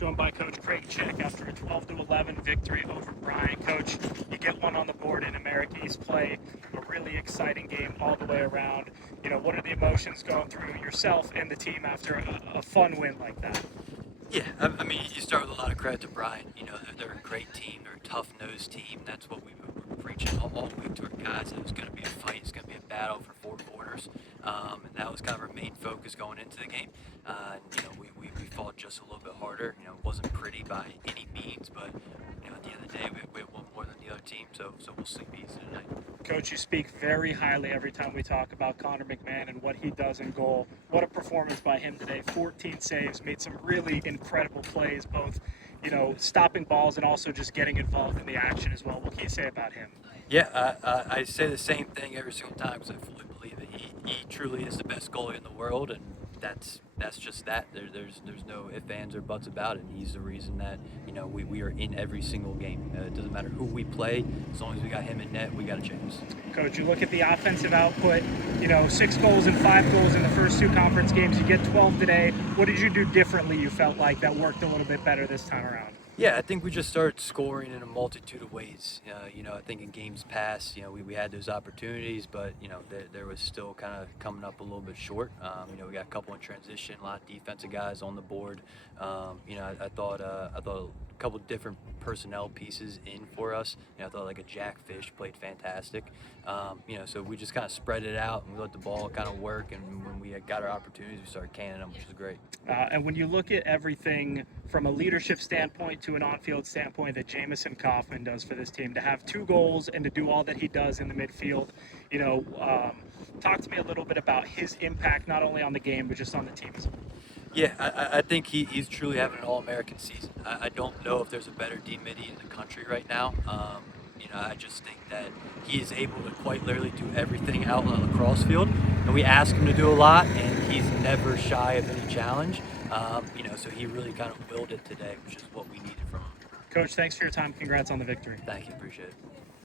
joined by Coach Craig Chick after a 12-11 victory over Bryant. Coach, you get one on the board in America East play, a really exciting game all the way around. What are the emotions going through yourself and the team after a fun win like that? Yeah, I mean, you start with a lot of credit to Bryant. They're a great team. They're a tough-nosed team. That's what we were preaching all week to our guys. It was going to be a fight. It's going to be a battle for 4 quarters. And that was kind of our main focus going into the game. We fought just a little bit harder. It wasn't pretty by any means, but at the end of the day, we won more than the other team. So we'll sleep easy tonight. Coach, you speak very highly every time we talk about Connor McMahon and what he does in goal. What a performance by him today. 14 saves, made some really incredible plays, both, stopping balls and also just getting involved in the action as well. What can you say about him? Yeah, I say the same thing every single time because I fully believe that he truly is the best goalie in the world, and that's just that. There's no ifs, ands, or buts about it. He's the reason that we are in every single game. It doesn't matter who we play, as long as we got him in net, we got a chance. Coach, you look at the offensive output, 6 goals and 5 goals in the first 2 conference games. You get 12 today. What did you do differently, you felt like, that worked a little bit better this time around? Yeah, I think we just started scoring in a multitude of ways. I think in games past, we had those opportunities, but there was still kind of coming up a little bit short. We got a couple in transition, a lot of defensive guys on the board. I thought a couple different personnel pieces in for us. I thought like a Jack Fish played fantastic. So we just kind of spread it out and we let the ball kind of work. And when we got our opportunities, we started canning them, which was great. And when you look at everything from a leadership standpoint to an on-field standpoint that Jamison Kaufman does for this team, to have 2 goals and to do all that he does in the midfield, talk to me a little bit about his impact, not only on the game, but just on the team as a whole. Yeah, I think he's truly having an All-American season. I don't know if there's a better D-midi in the country right now. I just think that he is able to quite literally do everything out on the lacrosse field, and we ask him to do a lot, and he's never shy of any challenge. So he really kind of willed it today, which is what we needed from him. Coach, thanks for your time. Congrats on the victory. Thank you, appreciate it.